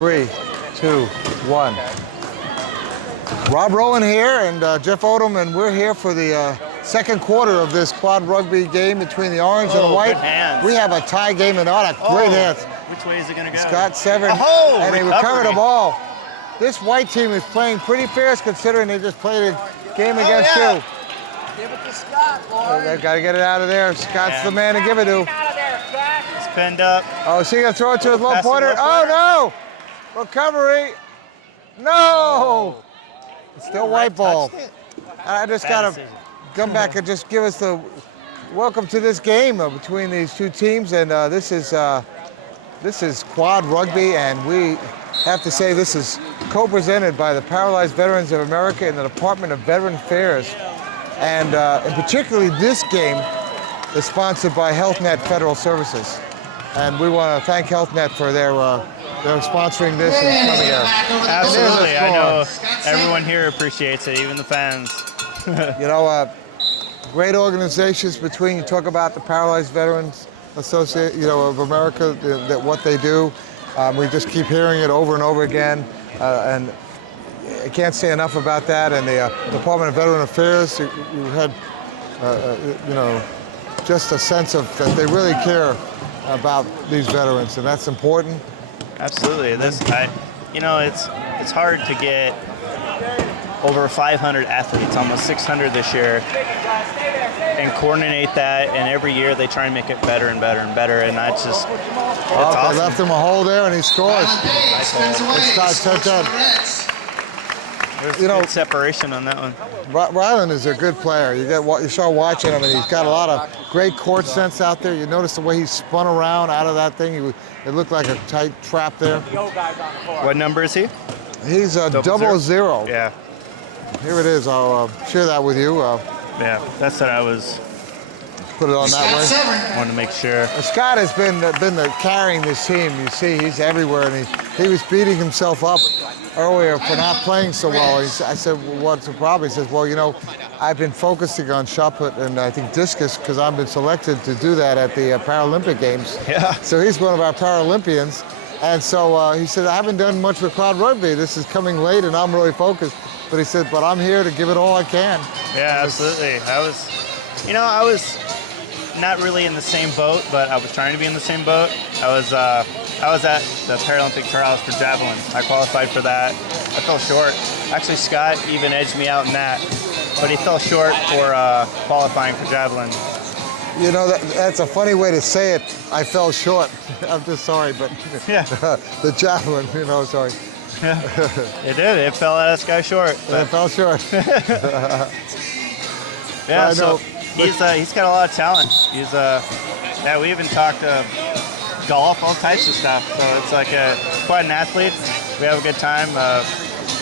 3, 2, 1. Rob Rowan here and Jeff Odom, and we're here for the second quarter of this quad rugby game between the orange and the white. Good hands. We have a tie game and a great hands. Which way is it going to go? Scott Severn, and they recovered the ball. This white team is playing pretty fierce considering they just played a game against you. Give it to Scott, Lord. They've got to get it out of there. Scott's the man to give it to. It's pinned up. Oh, is he going to throw it to his low pointer? Oh, no! Recovery. No! It's still white ball. I just got to come back and just give us the welcome to this game between these two teams. And this is quad rugby, and we have to say this is co-presented by the Paralyzed Veterans of America and the Department of Veteran Affairs. And particularly this game is sponsored by HealthNet Federal Services. And we want to thank HealthNet for their sponsoring this and coming here. Absolutely, I know everyone here appreciates it, even the fans. You know, great organizations between, you talk about the Paralyzed Veterans Association, of America, that what they do. We just keep hearing it over and over again, and I can't say enough about that. And the Department of Veteran Affairs, you had, just a sense of that they really care about these veterans, and that's important. Absolutely. It's hard to get over 500 athletes, almost 600 this year, and coordinate that. And every year they try and make it better and better and better. And that's just awesome. They left him a hole there, and he scores. There's good separation on that one. Ryland is a good player. You start watching him, and he's got a lot of great court sense out there. You notice the way he spun around out of that thing. It looked like a tight trap there. What number is he? He's a 00. Yeah. Here it is. I'll share that with you. Yeah, that's what I was. Put it on that way. Want to make sure. Scott has been carrying this team. You see, he's everywhere, and he was beating himself up earlier for not playing so well. I said, well, what's the problem? He says, well, I've been focusing on shot put and I think discus because I've been selected to do that at the Paralympic Games. Yeah. So he's one of our Paralympians. And so he said, I haven't done much with quad rugby. This is coming late and I'm really focused. But he said, but I'm here to give it all I can. Yeah, absolutely. I was not really in the same boat, but I was trying to be in the same boat. I was at the Paralympic trials for javelin. I qualified for that. I fell short. Actually, Scott even edged me out in that, but he fell short for qualifying for javelin. That's a funny way to say it. I fell short. I'm just sorry, but yeah. The javelin, sorry. Yeah. It did. It fell at us guy short. It fell short. Yeah, so he's got a lot of talent. We even talked golf, all types of stuff. So it's like quite an athlete. We have a good time.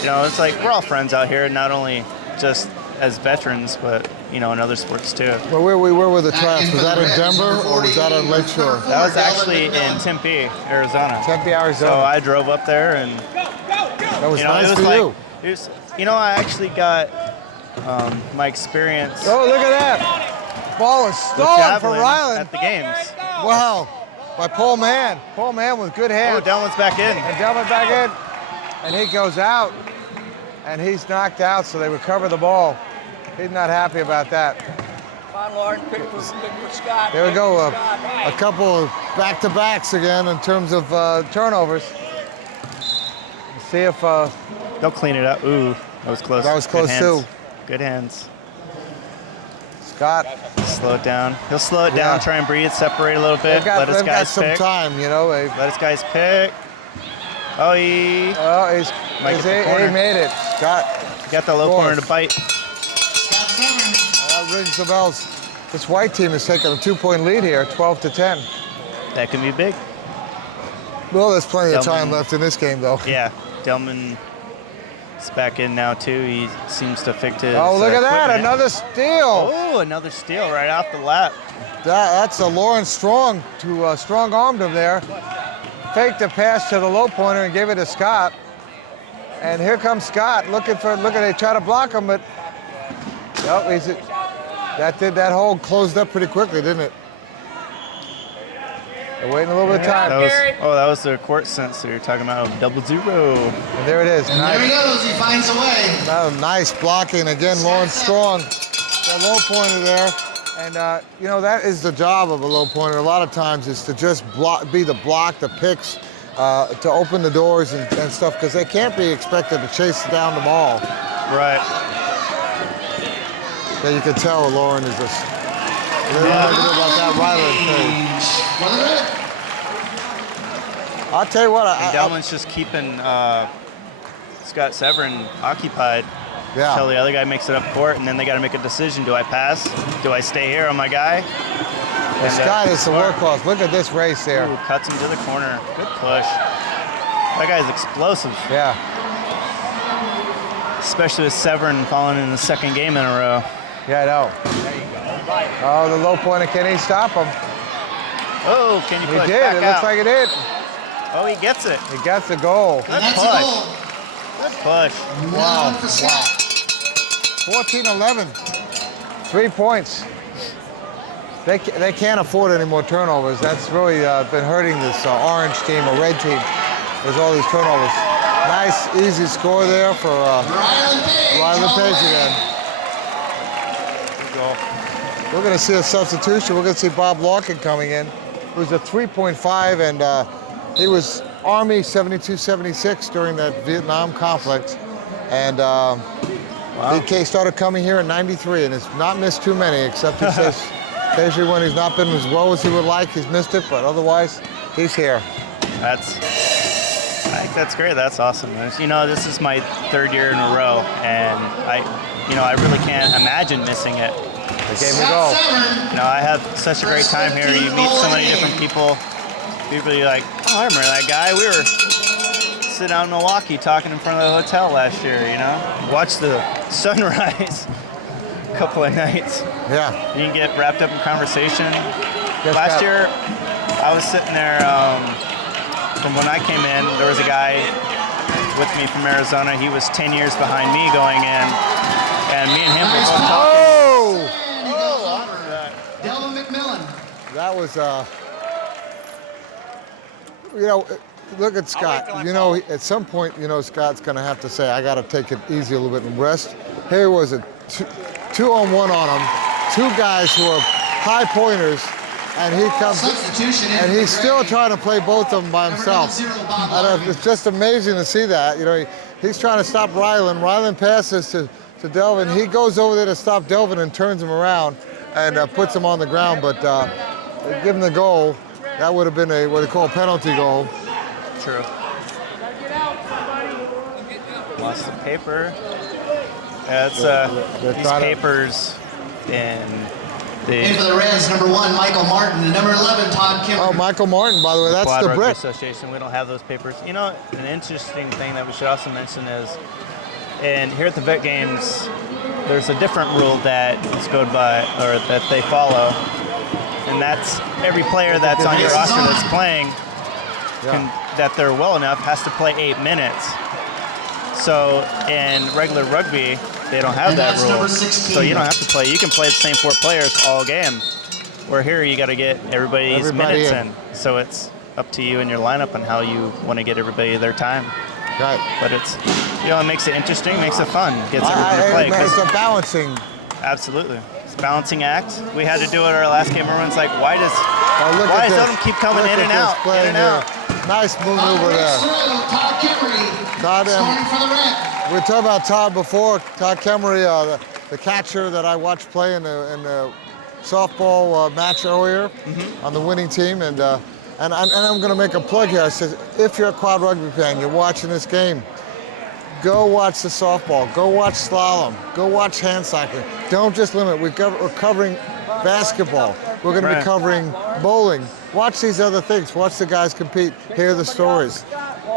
It's like we're all friends out here, not only just as veterans, but in other sports too. Well, where were the tryouts? Was that in Denver or was that on Lakeshore? That was actually in Tempe, Arizona. Tempe, Arizona. So I drove up there, and that was nice for you. I actually got my experience. Oh, look at that! Ball was stolen for Ryland at the games. Wow, by Paul Mann. Paul Mann with good hands. Oh, Delvin's back in. And Delvin back in, and he goes out, and he's knocked out. So they recover the ball. He's not happy about that. Come on, Lauren, pick for Scott. There we go. A couple of back-to-backs again in terms of turnovers. Let's see if they'll clean it up. Ooh, that was close. That was close too. Good hands. Scott. Slow it down. He'll slow it down, try and breathe, separate a little bit. Let his guys pick. Some time, Let his guys pick. Oh, he made it. Scott. Got the low corner to bite. That rings the bells. This white team is taking a 2-point lead here, 12-10. That can be big. Well, there's plenty of time left in this game, though. Yeah, Delman is back in now, too. He seems to fix his Oh, look at that, equipment. another steal. Oh, another steal right off the lap. That's a Lawrence Strong to strong-armed him there. Faked the pass to the low pointer and gave it to Scott. And here comes Scott they try to block him, but that hole closed up pretty quickly, didn't it? They're waiting a little bit of time. That was the court sensor you're talking about. 0-0. And there it is. And nice. there he goes. He finds a way. Oh, nice blocking. Again, Lawrence Strong. That low pointer there. And, that is the job of a low pointer. A lot of times is to just be the block, the picks, to open the doors and stuff, because they can't be expected to chase down the ball. Right. Yeah, you can tell Lauren is just a little negative about that Ryland thing. I'll tell you what. Delvin's just keeping Scott Severin occupied until the other guy makes it up court, and then they got to make a decision. Do I pass? Do I stay here on my guy? Well, Scott is the workhorse. Look at this race there. Ooh, cuts him to the corner. Good push. That guy's explosive. Yeah. Especially with Severin falling in the second game in a row. Yeah, I know. Oh, the low pointer, can he stop him? Oh, can you push? He did, back it out? looks like he did. Oh, he gets it. He gets the goal. Good That's push. a goal. Good push. Wow, For Scott. 14-11, 3 points. They can't afford any more turnovers. That's really been hurting this orange team or red team. There's all these turnovers. Nice, easy score there for Ryland Page again. We're going to see a substitution. We're going to see Bob Larkin coming in, who's a 3.5, and he was Army 72-76 during that Vietnam conflict. And he started coming here in '93 and has not missed too many, except he says occasionally when he's not been as well as he would like, he's missed it, but otherwise, he's here. I think that's great. That's awesome. This is my third year in a row, and I really can't imagine missing it. They gave me a goal. I have such a great time here. You meet so many different people. People are like, oh, I remember that guy. We were sitting out in Milwaukee talking in front of the hotel last year, Watch the sunrise a couple of nights. Yeah. You can get wrapped up in conversation. Last year, I was sitting there, from when I came in, there was a guy with me from Arizona. He was 10 years behind me going in, and me and him were both talking. Delvin McMillan. That was, look at Scott. At some point, Scott's going to have to say, I got to take it easy a little bit and rest. Here was a 2-on-1 on him. Two guys who are high pointers, and he comes, and he's still trying to play both of them by himself. It's just amazing to see that. He's trying to stop Ryland. Ryland passes to Delvin. He goes over there to stop Delvin and turns him around and puts him on the ground, but give him the goal. That would have been what they call a penalty goal. True. Lost the paper. That's these papers in for the Reds, number 1, Michael Martin, and number 11, Todd Kimmer. Oh, Michael Martin, by the way, that's the Rugby Brit. Association. We don't have those papers. An interesting thing that we should also mention is, and here at the Vet Games, there's a different rule that is going by, or that they follow, and that's every player that's on your roster that's playing, that they're well enough, has to play 8 minutes. So in regular rugby, they don't have that rule. So you don't have to play. You can play the same 4 players all game. Where here, you got to get everybody's minutes in. So it's up to you and your lineup on how you want to get everybody their time. Right. But it's, it makes it interesting, makes it fun, gets everybody to play. It's a balancing. Absolutely. It's a balancing act. We had to do it our last game. Everyone's like, why does Odom keep coming in and out? In and out. Nice maneuver there. Todd, we talked about Todd before. Todd Kemery, the catcher that I watched play in the softball match earlier on the winning team, and I'm going to make a plug here. I said, if you're a quad rugby fan, you're watching this game, go watch the softball, go watch slalom, go watch hand cycling. Don't just limit. We're covering basketball. We're going to be covering bowling. Watch these other things. Watch the guys compete. Hear the stories.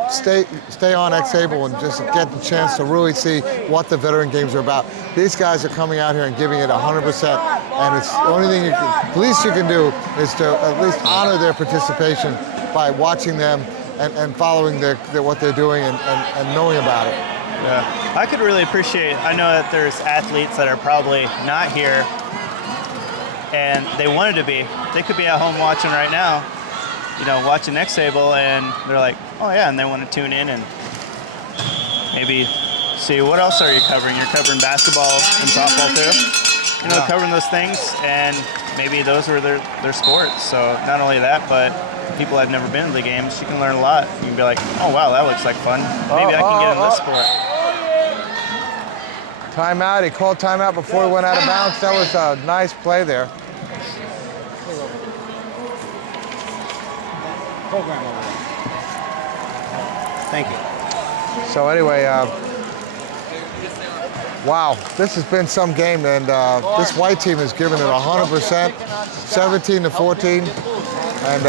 Stay on X-Able and just get the chance to really see what the veteran games are about. These guys are coming out here and giving it 100%, and it's the only thing the least you can do is to at least honor their participation by watching them and following what they're doing and knowing about it. Yeah, I could really appreciate, I know that there's athletes that are probably not here and they wanted to be. They could be at home watching right now. watch the next table and they're like, oh yeah, and they want to tune in and maybe see what else are you covering. You're covering basketball and softball too. Covering those things, and maybe those are their sports. So not only that, but people that have never been to the games, you can learn a lot. You can be like, oh wow, that looks like fun. Maybe I can get in this sport. Timeout. He called timeout before he went out of bounds. That was a nice play there. Thank you. So anyway, wow, this has been some game, and this white team has given it 100%, 17-14, and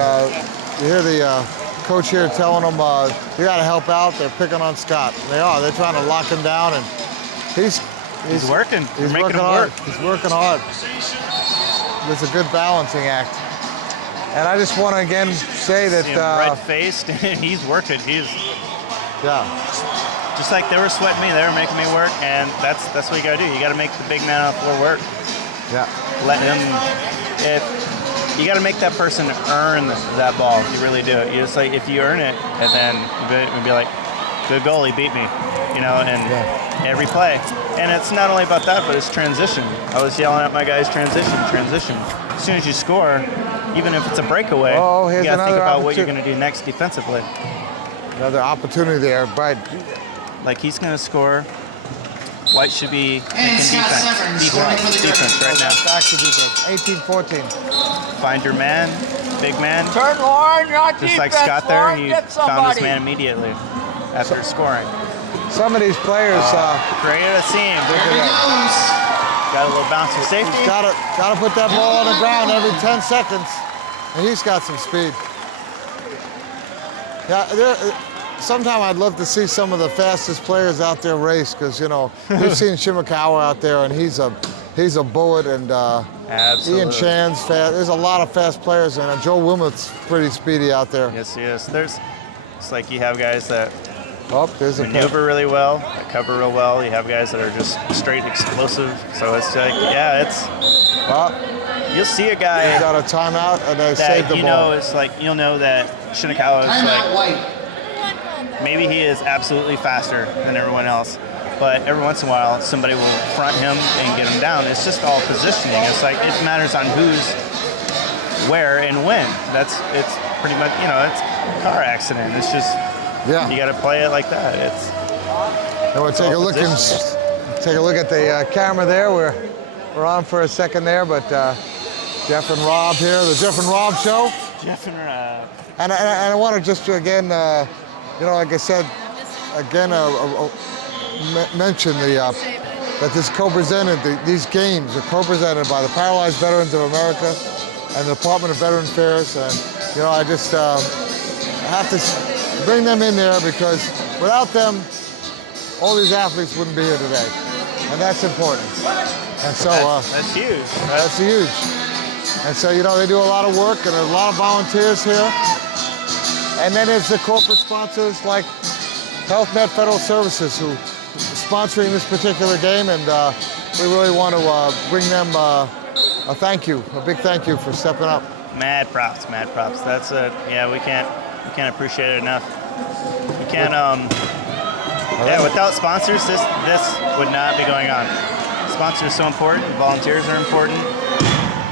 you hear the coach here telling them you got to help out. They're picking on Scott. They are. They're trying to lock him down, and he's working. He's making working him hard. work. He's working hard. It's a good balancing act. And I just want to again say that See him red-faced, and he's working. Yeah. Just like they were sweating me, they were making me work, and that's what you gotta do. You gotta make the big man on the floor work. Yeah. Let him. If you gotta make that person earn that ball, you really do. You just like if you earn it, and then you'd be like, good goal, he beat me, and every play. And it's not only about that, but it's transition. I was yelling at my guys, transition. As soon as you score, even if it's a breakaway, you gotta think about what you're gonna do next defensively. Another opportunity there, but like he's gonna score. White should be thinking defense right now. Back to defense. 18-14. Find your man, big man. Turn, Lauren, not Just defense, like Scott there, Lauren, he get found somebody. his man immediately after scoring. Some of these players Created a seam. There he goes. Got a little bounce of safety. got to put that ball on the ground every 10 seconds, and he's got some speed. Yeah, sometimes I'd love to see some of the fastest players out there race, because we've seen Shimakawa out there, and he's a bullet, and Absolutely. Ian Chan's fast. There's a lot of fast players, and Joe Wilmoth's pretty speedy out there. Yes. It's like you have guys that There's a maneuver really well, that cover real well. You have guys that are just straight explosive. So it's like, you'll see a guy He got a timeout, and they saved that the ball. it's like you'll know that Shinakawa is Timeout, like White. maybe he is absolutely faster than everyone else, but every once in a while somebody will front him and get him down. It's just all positioning. It's like it matters on who's where and when. It's pretty much it's a car accident. It's just you got to play it like that. And we'll take a look at the camera there. We're on for a second there, but Jeff and Rob here, the Jeff and Rob show. Jeff and Rob. And I want to just again, like I said, again, mention that this these games are co-presented by the Paralyzed Veterans of America and the Department of Veteran Affairs. And I just have to bring them in there, because without them, all these athletes wouldn't be here today, and that's important. And so that's huge. That's huge. And so they do a lot of work, and there's a lot of volunteers here. And then there's the corporate sponsors like Health Net Federal Services, who are sponsoring this particular game, and we really want to bring them a thank you, a big thank you for stepping up. Mad props. That's we can't appreciate it enough. We can't without sponsors this would not be going on. Sponsors are so important, volunteers are important.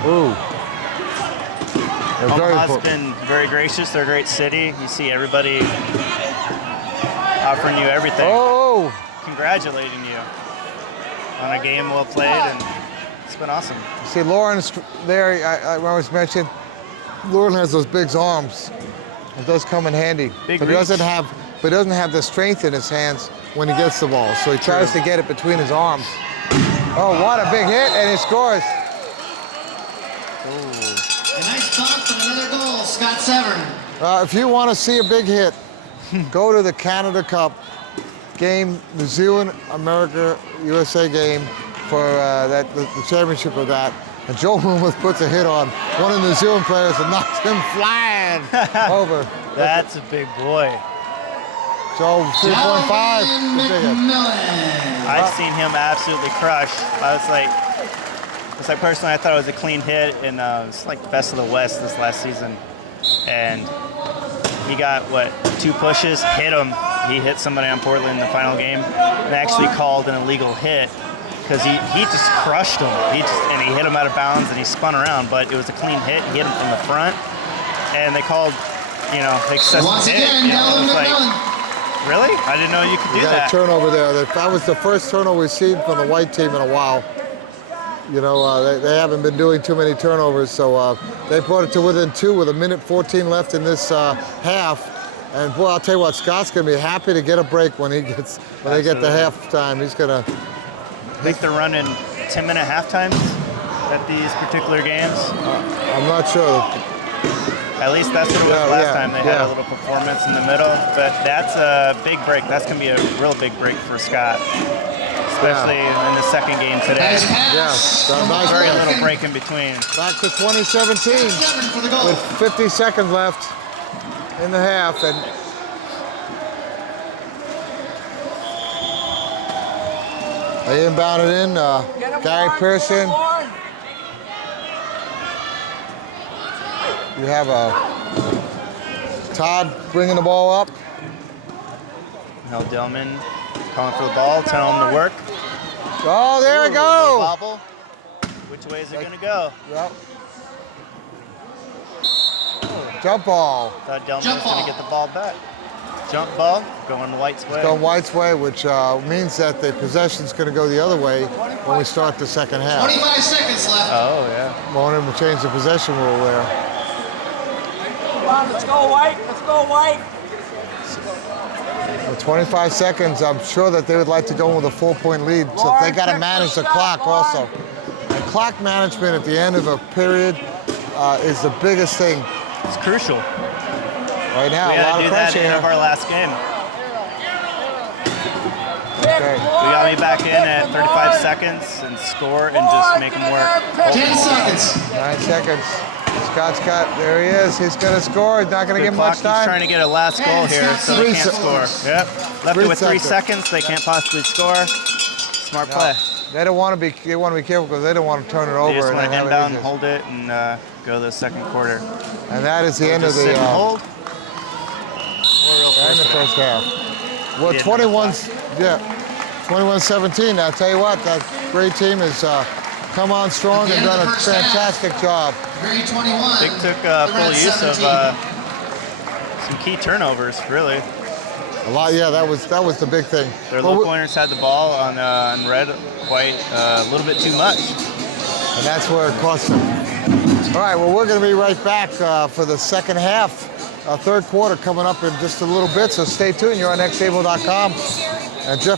Ooh. Omaha's been very gracious. They're a great city. You see everybody offering you everything. Oh! Congratulating you on a game well played, and it's been awesome. See, Lauren's there. I always mentioned, Lauren has those big arms. It does come in handy. Big but he doesn't have the strength in his hands when he gets the ball. So he tries to get it between his arms. Oh, what a big hit, and he scores. A nice bump and another goal, Scott Severn. If you want to see a big hit, go to the Canada Cup game, New Zealand, America, USA game for the championship of that. And Joe Wilmoth puts a hit on one of the New Zealand players and knocks him flying over. That's a big boy. Joe, 3.5. I've seen him absolutely crush. It's like personally, I thought it was a clean hit, and it's like best of the West this last season. And he got, 2 pushes, hit him. He hit somebody on Portland in the final game and actually called an illegal hit because he just crushed him. And he hit him out of bounds and he spun around, but it was a clean hit. He hit him from the front, and they called, excessive Once hit. again, Dylan McMillan. Really? I didn't know you could do got that. a turnover there. That was the first turnover we've seen from the white team in a while. They haven't been doing too many turnovers, so they brought it to within 2 with 1:14 left in this half. And boy, I'll tell you what, Scott's gonna be happy to get a break when they get to halftime. He's gonna. I think they're running 10-minute halftimes at these particular games. I'm not sure. At least that's what it was last time. They had a little performance in the middle, but that's a big break. That's gonna be a real big break for Scott, especially in the second game today. Nice Very little break in between. Back to 2017 with 50 seconds left in the half, and they inbound it in. Gary Pearson. You have Todd bringing the ball up. Mel Dillman calling for the ball, telling him to work. Oh, there we go. Bobble. Which way is it going to go? Yep. Jump ball. Thought Dillman was going to get the ball back. Jump ball, going White's way. It's going White's way, which means that the possession's going to go the other way when we start the second half. 25 seconds left. Oh, yeah. Monin will change the possession rule there. Come on, let's go, White. Let's go, White. With 25 seconds, I'm sure that they would like to go with a 4-point lead. So they got to manage the clock also. And clock management at the end of a period is the biggest thing. It's crucial. Right now, We a had lot to do of that pressure at the end here. of our last game. Okay. We got me back in at 35 seconds and score and just make them work. 10 seconds. 9 seconds. Scott's got, there he is. He's going to score. He's not going to give him much He's time. trying to get a last goal here, so they can't score. Yep. Left it with 3 seconds. They can't possibly score. Smart play. They don't want to be. They want to be careful because they don't want to turn it over. They just want to have inbound, it easy. hold it, and go to the second quarter. And that is the end of Just the sit and hold. end of the first half. Well, 21-17. I'll tell you what, that great team has come on strong and done a fantastic job. Grade 21. They took full use of some key turnovers, really. A lot, yeah. That was the big thing. Their low pointers had the ball on red quite a little bit too much. And that's where it cost them. All right, well, we're going to be right back for the second half, third quarter coming up in just a little bit, so stay tuned. You're on xable.com. And Jeff